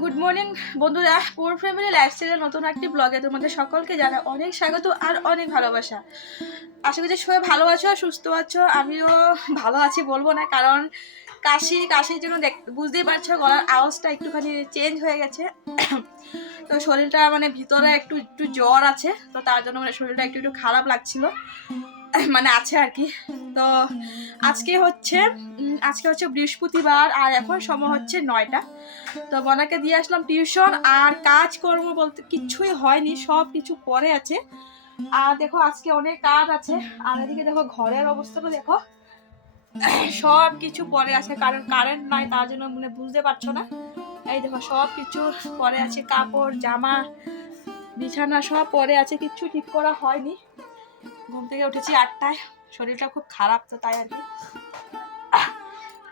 Good morning বন্ধুরা। পোর family লাইফস্টাইলের নতুন একটি ব্লগে তোমাদের সকলকে জানা অনেক স্বাগত আর অনেক ভালোবাসা। আশা করছি সবাই ভালো আছো আর সুস্থ আছো। আমিও ভালো আছি বলব না, কারণ কাশি, কাশির জন্য দেখ, বুঝতেই পারছ গলার আওয়াজটা একটুখানি চেঞ্জ হয়ে গেছে। তো শরীরটা মানে ভিতরে একটু একটু জ্বর আছে, তো তার জন্য মানে শরীরটা একটু একটু খারাপ লাগছিল। মানে আছে আর কি। তো আজকে হচ্ছে আজকে হচ্ছে বৃহস্পতিবার আর এখন সময় হচ্ছে নয়টা। তো বনাকে দিয়ে আসলাম টিউশন আর কাজকর্ম বলতে কিছুই হয়নি সব কিছু পরে আছে। আর দেখো আজকে অনেক কাজ আছে। আর এদিকে দেখো ঘরের অবস্থাটা দেখো। সব কিছু পরে আছে কারণ কারেন্ট নাই তার জন্য মানে বুঝতে পারছ না। এই দেখো সব কিছু পরে আছে কাপড় জামা বিছানা সব পরে আছে কিচ্ছু ঠিক করা হয়নি। ঘুম থেকে উঠেছি আটটায়। শরীরটা খুব খারাপ তো তাই আর কি।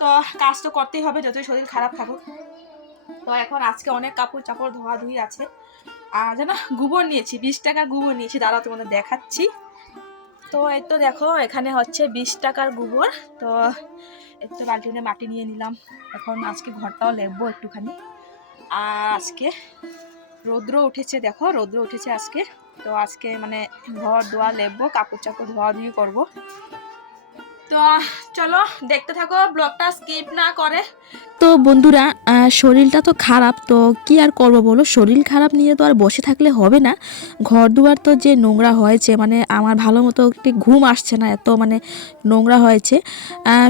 তো কাজ তো করতেই হবে, যতই শরীর খারাপ থাকুক। তো এখন আজকে অনেক কাপড় চাপড় ধোয়া ধুই আছে। আর যেন গোবর নিয়েছি, বিশ টাকার গোবর নিয়েছি, দাঁড়াও তোমাদের দেখাচ্ছি। তো এই তো দেখো, এখানে হচ্ছে বিশ টাকার গোবর। তো এই তো বালতিনে মাটি নিয়ে নিলাম। এখন আজকে ঘরটাও লেপবো একটুখানি। আর আজকে রৌদ্র উঠেছে, দেখো রৌদ্র উঠেছে আজকে। তো আজকে মানে ঘর দোয়া লেপবো কাপড় চাপড় ধোয়া ধুয়ে করব। তো, চলো, দেখতে থাকো ব্লগটা স্কিপ না করে। তো বন্ধুরা শরীরটা তো খারাপ, তো কি আর করব বলো? শরীর খারাপ নিয়ে তো আর বসে থাকলে হবে না। ঘর দুয়ার তো যে নোংরা হয়েছে মানে আমার ভালো মতো একটি ঘুম আসছে না, এত মানে নোংরা হয়েছে।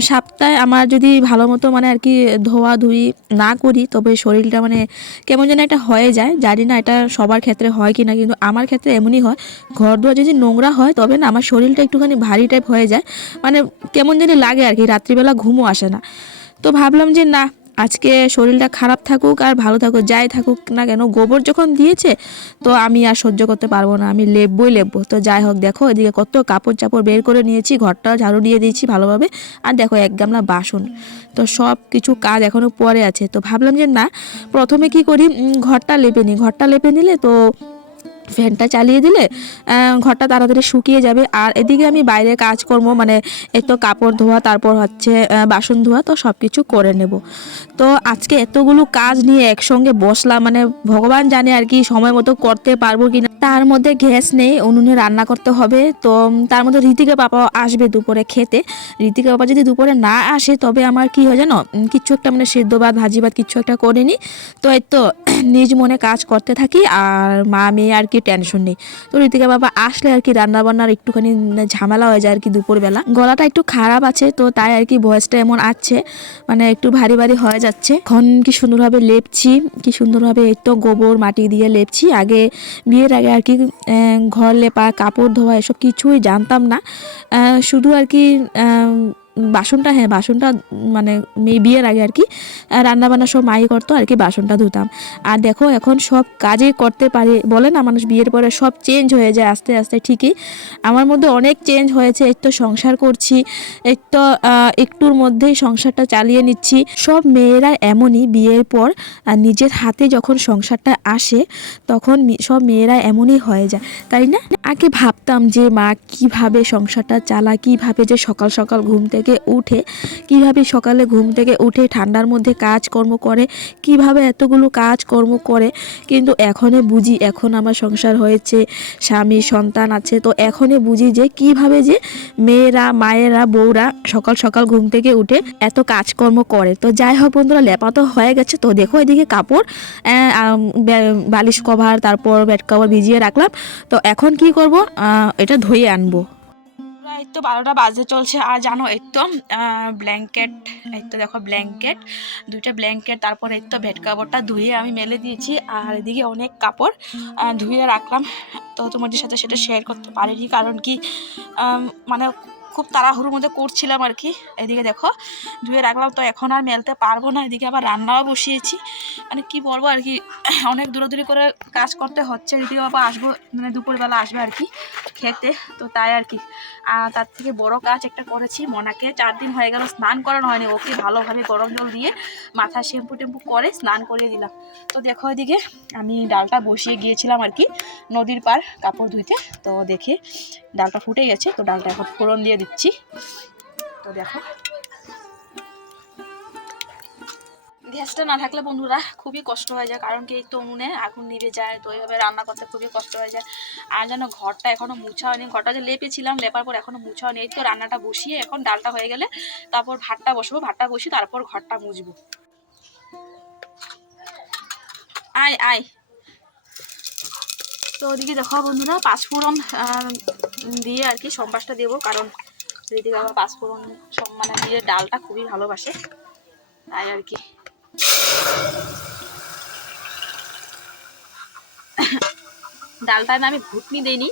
সপ্তাহে আমার যদি ভালো মতো মানে আর কি ধোয়া ধুই না করি, তবে শরীরটা মানে কেমন যেন একটা হয়ে যায়। জানি না এটা সবার ক্ষেত্রে হয় কি না কিন্তু আমার ক্ষেত্রে এমনই হয়। ঘর দুয়ার যদি নোংরা হয়, তবে না, আমার শরীরটা একটুখানি ভারী টাইপ হয়ে যায়। মানে কেমন জানি লাগে আর কি, রাত্রিবেলা ঘুমও আসে না। তো ভাবলাম যে না, আজকে শরীরটা খারাপ থাকুক আর ভালো থাকুক, যাই থাকুক না কেন, গোবর যখন দিয়েছে, তো আমি আর সহ্য করতে পারব না, আমি লেপবই লেপবো। তো যাই হোক, দেখো এদিকে কত কাপড় চাপড় বের করে নিয়েছি, ঘরটাও ঝাড়ু দিয়ে দিয়েছি ভালোভাবে। আর দেখো এক গামলা বাসন, তো সব কিছু কাজ এখনও পরে আছে। তো ভাবলাম যে না, প্রথমে কি করি ঘরটা লেপে নিই। ঘরটা লেপে নিলে তো ফ্যানটা চালিয়ে দিলে ঘরটা তাড়াতাড়ি শুকিয়ে যাবে। আর এদিকে আমি বাইরে কাজ কাজকর্ম মানে এই তো কাপড় ধোয়া, তারপর হচ্ছে বাসন ধোয়া, তো সব কিছু করে নেব। তো আজকে এতগুলো কাজ নিয়ে একসঙ্গে বসলাম মানে ভগবান জানে আর কি সময় মতো করতে পারব কিনা। তার মধ্যে গ্যাস নেই, উনুনে রান্না করতে হবে। তো তার মধ্যে ঋতিকা পাপা আসবে দুপুরে খেতে। ঋতিকা পাপা যদি দুপুরে না আসে, তবে আমার কি হয় জানো কিচ্ছু একটা মানে সেদ্ধ ভাত, ভাজি ভাত কিচ্ছু একটা করে নিই। তো এই তো নিজ মনে কাজ করতে থাকি আর মা মেয়ে আর কি টেনশন নেই। তো ঋতিকা বাবা আসলে আর কি রান্না বান্নার একটুখানি ঝামেলা হয়ে যায় আর কি দুপুরবেলা। গলাটা একটু খারাপ আছে, তো তাই আর কি ভয়েসটা এমন আছে মানে একটু ভারী ভারী হয়ে যাচ্ছে। এখন কি সুন্দরভাবে লেপছি, কি সুন্দরভাবে এই তো গোবর মাটি দিয়ে লেপছি। আগে বিয়ের আগে আর কি ঘর লেপা, কাপড় ধোয়া, এসব কিছুই জানতাম না। শুধু আর কি বাসনটা হ্যাঁ বাসনটা মানে মেয়ে বিয়ের আগে আর কি রান্না বান্না সব মাই করতো আর কি, বাসনটা ধুতাম। আর দেখো, এখন সব কাজে করতে পারে, বলে না মানুষ বিয়ের পরে সব চেঞ্জ হয়ে যায় আস্তে আস্তে, ঠিকই। আমার মধ্যে অনেক চেঞ্জ হয়েছে, এই তো সংসার করছি, এই তো একটুর মধ্যেই সংসারটা চালিয়ে নিচ্ছি। সব মেয়েরা এমনই বিয়ের পর নিজের হাতে যখন সংসারটা আসে, তখন সব মেয়েরা এমনই হয়ে যায়, তাই না? আগে ভাবতাম যে মা কীভাবে সংসারটা চালা কীভাবে যে সকাল সকাল ঘুম থেকে উঠে, কীভাবে সকালে ঘুম থেকে উঠে ঠান্ডার মধ্যে কাজকর্ম করে, কীভাবে এতগুলো কাজকর্ম করে, কিন্তু এখনই বুঝি এখন আমার সংসার হয়েছে, স্বামী, সন্তান আছে, তো এখনই বুঝি যে কীভাবে যে মেয়েরা, মায়েরা, বউরা সকাল সকাল ঘুম থেকে উঠে এত কাজকর্ম করে। তো যাই হোক বন্ধুরা, লেপা তো হয়ে গেছে, তো দেখো এদিকে কাপড় বালিশ কভার, তারপর বেড কভার ভিজিয়ে রাখলাম, তো এখন কি করব? এটা ধুয়ে আনব। এই তো বারোটা বাজে চলছে। আর জানো, এই তো ব্ল্যাঙ্কেট এই তো দেখো ব্ল্যাঙ্কেট দুইটা ব্ল্যাঙ্কেট তারপর এই তো ভেট কাপড়টা ধুয়ে আমি মেলে দিয়েছি। আর এদিকে অনেক কাপড় ধুয়ে রাখলাম। তো তোমাদের সাথে সেটা শেয়ার করতে পারিনি, কারণ কি মানে খুব তাড়াহুড়োর মধ্যে করছিলাম আর কি। এদিকে দেখো, ধুয়ে রাখলাম তো এখন আর মেলতে পারব না। এদিকে আবার রান্নাও বসিয়েছি। মানে কি বলব আর কি, অনেক দূরদূরি করে কাজ করতে হচ্ছে। এদিকে বাবা আসব মানে দুপুরবেলা আসবে আর কি খেতে, তো তাই আর কি। আর তার থেকে বড় কাজ একটা করেছি, মনাকে চার দিন হয়ে গেল স্নান করানো হয়নি। ওকে ভালোভাবে গরম জল দিয়ে মাথা শ্যাম্পু টেম্পু করে স্নান করিয়ে দিলাম। তো দেখো এদিকে আমি ডালটা বসিয়ে গিয়েছিলাম আর কি, নদীর পার কাপড় ধুইতে। তো দেখে, ডালটা ফুটে গেছে, তো ডালটা এখন ফোড়ন দিয়ে দিচ্ছি। তো দেখো। গ্যাসটা না থাকলে বন্ধুরা খুবই কষ্ট হয়ে যায়, কারণ কি এই তো উনুনে আগুন নিভে যায়, তো এইভাবে রান্না করতে খুবই কষ্ট হয়ে যায়। আর যেন ঘরটা এখনও মুছা হয়নি, ঘরটা যে লেপেছিলাম, লেপার পর এখনও মুছা হয়নি। এই তো রান্নাটা বসিয়ে এখন ডালটা হয়ে গেলে তারপর ভাতটা বসবো, ভাতটা বসিয়ে তারপর ঘরটা মুছবো। আয় আয়। তো ওদিকে দেখো বন্ধুরা, পাঁচফোড়ন দিয়ে আর কি সম্বাসটা দেবো, কারণ দিদি বাবা পাঁচফোড়ন সব মানে দিয়ে ডালটা খুবই ভালোবাসে, তাই আর কি। ডালটায় আমি ঘুটনি দিইনি,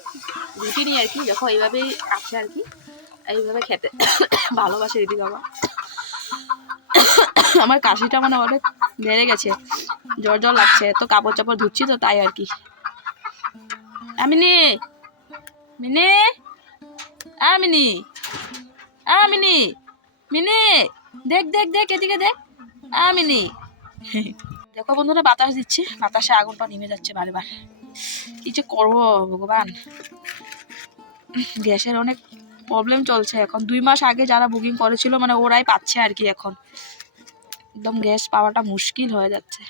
ঘুটিনি আর কি, দেখো এইভাবেই আছে আর কি, এইভাবে খেতে ভালোবাসে দিদি বাবা। আমার কাশিটা মানে অনেক বেড়ে গেছে, জ্বর জ্বর লাগছে, তো কাপড় চাপড় ধুচ্ছি তো তাই আর কি। আমিনি মিনি আমিনি আমিনি মিনি। দেখ দেখ দেখ, এদিকে দেখ। আমিনি দেখো বন্ধুরা, বাতাস দিচ্ছে। বাতাসে আগুনটা নেমে যাচ্ছে বারে বার। কি যে করব ভগবান? গ্যাসের অনেক প্রবলেম চলছে এখন। দুই মাস আগে যারা বুকিং করেছিল মানে ওরাই পাচ্ছে আর কি এখন। একদম গ্যাস পাওয়াটা মুশকিল হয়ে যাচ্ছে।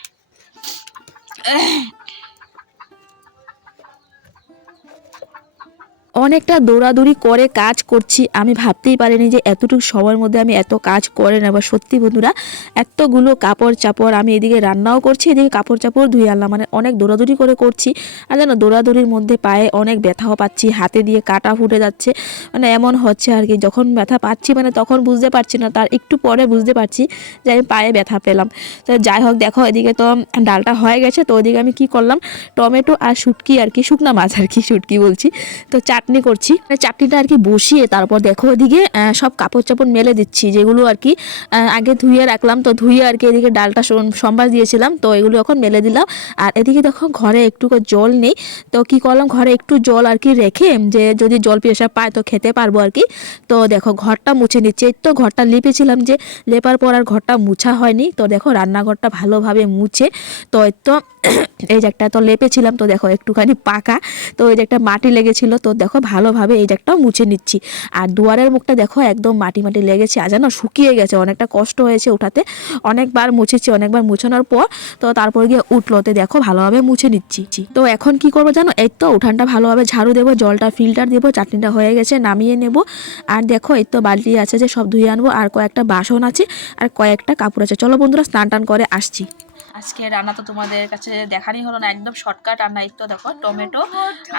অনেকটা দৌড়াদৌড়ি করে কাজ করছি। আমি ভাবতেই পারিনি যে এতটুকু সময়ের মধ্যে আমি এত কাজ করে নেব। সত্যি বন্ধুরা, এতগুলো কাপড় চাপড় আমি এদিকে রান্নাও করছি, এদিকে কাপড় চাপড় ধুয়ে আনলাম। মানে অনেক দৌড়াদৌড়ি করে করছি আর জানো দৌড়াদৌড়ির মধ্যে পায়ে অনেক ব্যথাও পাচ্ছি, হাতে দিয়ে কাটা ফুটে যাচ্ছে। মানে এমন হচ্ছে আর কি, যখন ব্যথা পাচ্ছি মানে তখন বুঝতে পারছি না, তার একটু পরে বুঝতে পারছি যে আমি পায়ে ব্যথা পেলাম। তো যাই হোক, দেখো এদিকে তো ডালটা হয়ে গেছে, তো ওদিকে আমি কি করলাম, টমেটো আর শুটকি আর কি, শুকনা মাছ আর কি শুটকি বলছি। তো চাটনি করছি। চাটনিটা আর কি বসিয়ে তারপর দেখো আহ, সব কাপড় চাপড় মেলে দিচ্ছি যেগুলো আর কি আগে ধুয়ে রাখলাম তো ধুয়ে আর কি এদিকে ডালটা সম- সম্বাস দিয়েছিলাম তো এগুলো এখন মেলে দিলাম। আর এদিকে দেখো ঘরে একটু জল নেই তো কি করলাম ঘরে একটু জল আর কি রেখে যে যদি জল পিয়াসা পায় তো খেতে পারব আর কি। তো দেখো ঘরটা মুছে নিচ্ছে এই তো ঘরটা লেপেছিলাম যে লেপার পর আর ঘরটা মুছা হয়নি তো দেখো রান্নাঘরটা ভালোভাবে মুছে তো তো এই যে একটা তো লেপেছিলাম তো দেখো একটুখানি পাকা তো এই যে একটা মাটি লেগেছিল তো দেখো ভালোভাবে এই যে মুছে নিচ্ছি। আর দুয়ারের মুখটা দেখো, একদম মাটি মাটি লেগেছে, আর জানো, শুকিয়ে গেছে, অনেকটা কষ্ট হয়েছে উঠাতে অনেকবার মুছেছি, অনেকবার মুছানোর পর, তো তারপর গিয়ে উঠল, তো দেখো, ভালোভাবে মুছে নিচ্ছি। তো এখন কি করব জানো, এই তো উঠানটা ভালোভাবে ঝাড়ু দেবো, জলটা, ফিল্টার দেবো, চাটনিটা হয়ে গেছে, নামিয়ে নেব। আর দেখো, এই তো বালতি আছে যে সব ধুয়ে আনব, আর কয়েকটা বাসন আছে, আর কয়েকটা কাপড় আছে। চলো বন্ধুরা, স্নান টান করে আসছি। আজকে রান্না তো তোমাদের কাছে দেখানি হলো না, একদম শর্টকাট রান্না তো দেখো টমেটো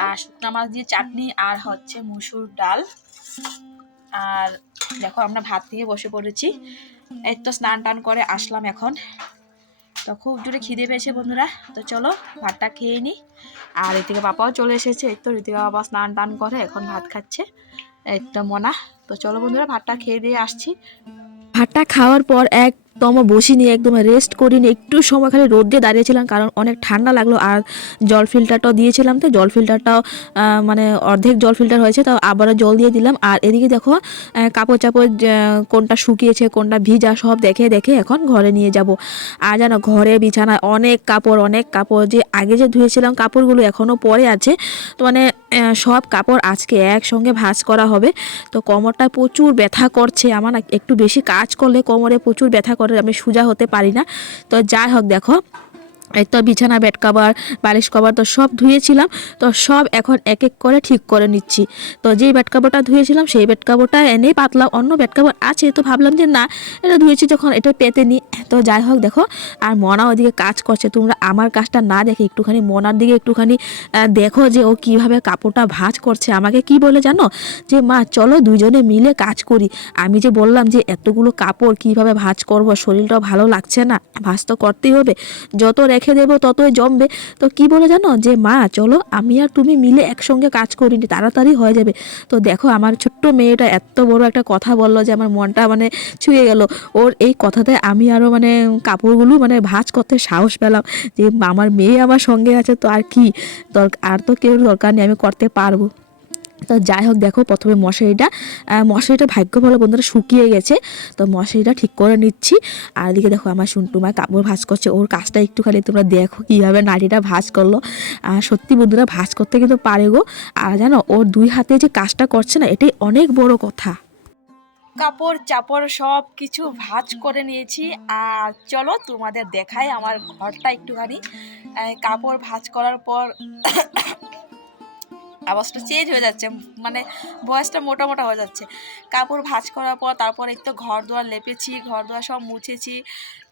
আর শুকনো মাছ দিয়ে চাটনি আর হচ্ছে মুসুর ডাল। আর দেখো আমরা ভাত নিয়ে বসে পড়েছি, এই তো স্নান টান করে আসলাম এখন। তো খুব জোরে খিদে পেয়েছে বন্ধুরা, তো চলো ভাতটা খেয়ে নিই আর এদিকে বাবাও চলে এসেছে, এই তো ঋতিকা বাবা স্নান টান করে এখন ভাত খাচ্ছে, এই তো মনা। তো চলো বন্ধুরা ভাতটা খেয়ে দিয়ে আসছি। ভাতটা খাওয়ার পর একদম বসিনি একদম রেস্ট করিনি একটু সময় খালি রোদ্রে দাঁড়িয়েছিলাম কারণ অনেক ঠান্ডা লাগল আর জল ফিল্টারটাও দিয়েছিলাম তো, জল ফিল্টারটাও মানে অর্ধেক জল ফিল্টার হয়েছে, তো আবারও জল দিয়ে দিলাম। আর এদিকে দেখো কাপড় চাপড় কোনটা শুকিয়েছে, কোনটা ভিজা, সব দেখে দেখে এখন ঘরে নিয়ে যাব। আর জানো, ঘরে বিছানায় অনেক কাপড় অনেক কাপড়, যে আগে যে ধুয়েছিলাম কাপড়গুলো এখনও পরে আছে। তো মানে সব কাপড় আজকে একসঙ্গে ভাঁজ করা হবে। তো কোমরটা প্রচুর ব্যথা করছে, আমার একটু বেশি কাজ করলে কোমরে প্রচুর ব্যথা আমি সোজা হতে পারি না। তো যাই হোক দেখো তো বিছানা বেড কভার বালিশ কভার তো সব ধুয়েছিলাম। তো সব এখন এক এক করে ঠিক করে নিচ্ছি। তো যেই বেড কাপড়টা ধুয়েছিলাম, সেই বেড কাপড়টা এনেই পাতলাম অন্য বেড কাপড় আছে। তো ভাবলাম যে না, এটা ধুয়েছি যখন, এটা পেতে নিই তো যাই হোক, দেখো, আর মনা ওদিকে কাজ করছে। তোমরা আমার কাজটা না দেখে একটুখানি, মনার দিকে একটুখানি দেখো যে ও কীভাবে কাপড়টা ভাঁজ করছে। আমাকে কি বলে জানো? যে মা, চলো দুজনে মিলে কাজ করি। আমি যে বললাম যে এতগুলো কাপড় কীভাবে ভাঁজ করব, শরীরটাও ভালো লাগছে না। ভাজ তো করতেই হবে। যত রেখে দেবো, ততই জমবে। তো কি বলে জানো? যে, মা, চলো, আমি আর তুমি মিলে একসঙ্গে কাজ করিনি তাড়াতাড়ি হয়ে যাবে। তো দেখো, আমার ছোট্ট মেয়েটা এত বড় একটা কথা বলল যে, আমার মনটা মানে ছুঁয়ে গেল। ওর এই কথাতে আমি আরও মানে কাপড়গুলো মানে ভাঁজ করতে সাহস পেলাম যে, আমার মেয়ে আমার সঙ্গে আছে, তো আর কি দরকার আর তো কেউ দরকার নেই, আমি করতে পারব। তো যাই হোক, দেখো প্রথমে মশারিটা মশারিটা ভাগ্য ভালো, বন্ধুরা শুকিয়ে গেছে। তো মশারিটা ঠিক করে নিচ্ছি। আর এদিকে দেখো আমার সুন্টুমা কাপড় ভাঁজ করছে, ওর কাজটা একটু খালি তোমরা দেখো কীভাবে নাড়িটা ভাঁজ করল। আর সত্যি বন্ধুরা ভাঁজ করতে কিন্তু পারে গো। আর জানো, ওর দুই হাতে যে কাজটা করছে না, এটাই অনেক বড় কথা। কাপড়, চাপড় সব কিছু ভাঁজ করে নিয়েছি। আর চলো তোমাদের দেখাই আমার ঘরটা একটুখানি। কাপড় ভাঁজ করার পর আওয়াজটা চেঞ্জ হয়ে যাচ্ছে মানে বয়সটা মোটা মোটা হয়ে যাচ্ছে। কাপড় ভাজ করার পর তারপর একটু ঘর দোয়ার লেপেছি ঘর দুয়ার সব মুছেছি।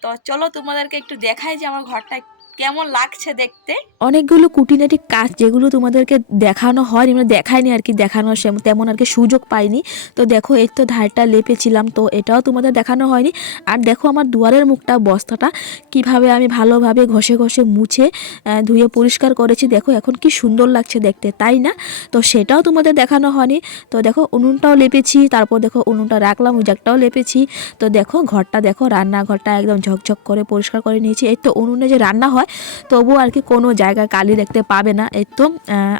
তো চলো তোমাদেরকে একটু দেখাই যে আমার ঘরটা কেমন লাগছে দেখতে? অনেকগুলো কুটিনাটি কাজ যেগুলো তোমাদেরকে দেখানো হয় মানে দেখায়নি আর কি, দেখানো তেমন আর কি সুযোগ পাইনি। তো দেখো, এই তো ধারটা লেপেছিলাম, তো এটাও তোমাদের দেখানো হয়নি। আর দেখো আমার দুয়ারের মুখটা, বস্তাটা, কীভাবে আমি ভালোভাবে ঘষে ঘষে মুছে ধুয়ে পরিষ্কার করেছি। দেখো, এখন কি সুন্দর লাগছে দেখতে, তাই না? তো সেটাও তোমাদের দেখানো হয়নি। তো দেখো, উনুনটাও লেপেছি, তারপর দেখো, উনুনটা রাখলাম উজাকটাও লেপেছি। তো দেখো, ঘরটা দেখো, রান্নাঘরটা একদম ঝকঝক করে পরিষ্কার করে নিয়েছি। এই তো উনুনে যে রান্না হয় তবুও আর কি কোনো জায়গায় কালি দেখতে পাবে না। এই তো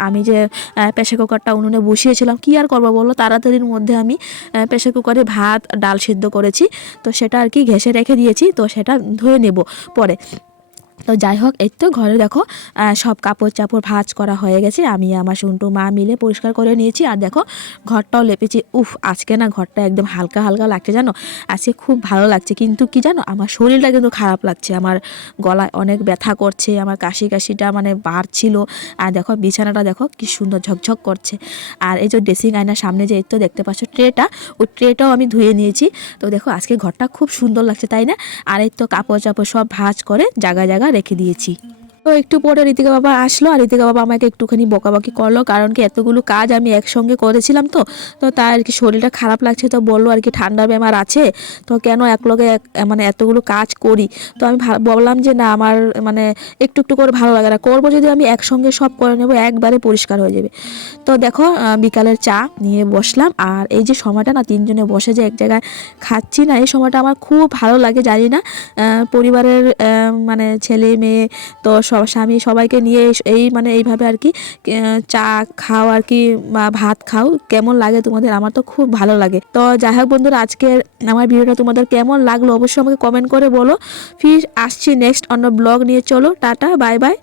আমি যে প্রেশার কুকারটা উনুনে বসিয়েছিলাম, কি আর করব বলো? তাড়াতাড়ির মধ্যে আমি প্রেশার কুকারে ভাত, ডাল সিদ্ধ করেছি। তো সেটা আর কি ঘেসে রেখে দিয়েছি, তো সেটা ধুয়ে নেব পরে। তো যাই হোক এই তো ঘরে দেখো সব কাপড় চাপড় ভাঁজ করা হয়ে গেছে। আমি, আমার সন্টু, মা মিলে পরিষ্কার করে নিয়েছি। আর দেখো, ঘরটাও লেপেছি। উফ, আজকে না ঘরটা একদম হালকা হালকা লাগছে, জানো? আজকে খুব ভালো লাগছে। কিন্তু কি জানো, আমার শরীরটা কিন্তু খারাপ লাগছে। আমার গলায় অনেক ব্যথা করছে, আমার কাশি কাশিটা মানে বাড়ছিল। আর দেখো, বিছানাটা দেখো, কি সুন্দর ঝকঝক করছে। আর এই যে ড্রেসিং আয়নার সামনে যে তো দেখতে পাচ্ছ ট্রেটা, ওই ট্রেটাও আমি ধুয়ে নিয়েছি। তো দেখো, আজকে ঘরটা খুব সুন্দর লাগছে, তাই না? আর এই তো কাপড় চাপড় সব ভাঁজ করে জায়গা জায়গা রেখে দিয়েছি। তো একটু পরে ঋতিকা বাবা আসলো আর ঋতিকা বাবা আমাকে একটুখানি বকাবকি করল, কারণ কি এতগুলো কাজ আমি একসঙ্গে করেছিলাম তো তো তার আর কি শরীরটা খারাপ লাগছে তো বলল আর কি ঠান্ডা বেমার আছে, তো কেন একলগে এক- মানে এতগুলো কাজ করি? তো আমি বললাম যে না আমার মানে একটু একটু করে ভালো লাগে না, করব যদি আমি একসঙ্গে সব করে নেব একবারে পরিষ্কার হয়ে যাবে। তো দেখো বিকালের চা নিয়ে বসলাম আর এই যে সময়টা না তিনজনে বসে যে এক জায়গায় খাচ্ছি না, এই সময়টা আমার খুব ভালো লাগে জানি না পরিবারের মানে ছেলে মেয়ে তো স্বামী সবাইকে নিয়ে এই মানে এইভাবে আর কি চা খাও আর কি বা ভাত খাও, কেমন লাগে তোমাদের? আমার তো খুব ভালো লাগে। তো যাই হোক বন্ধুরা, আজকের আমার ভিডিওটা তোমাদের কেমন লাগল অবশ্যই আমাকে কমেন্ট করে বলো। ফির আসছি নেক্সট অন্য ব্লগ নিয়ে। চলো, টাটা বাই বাই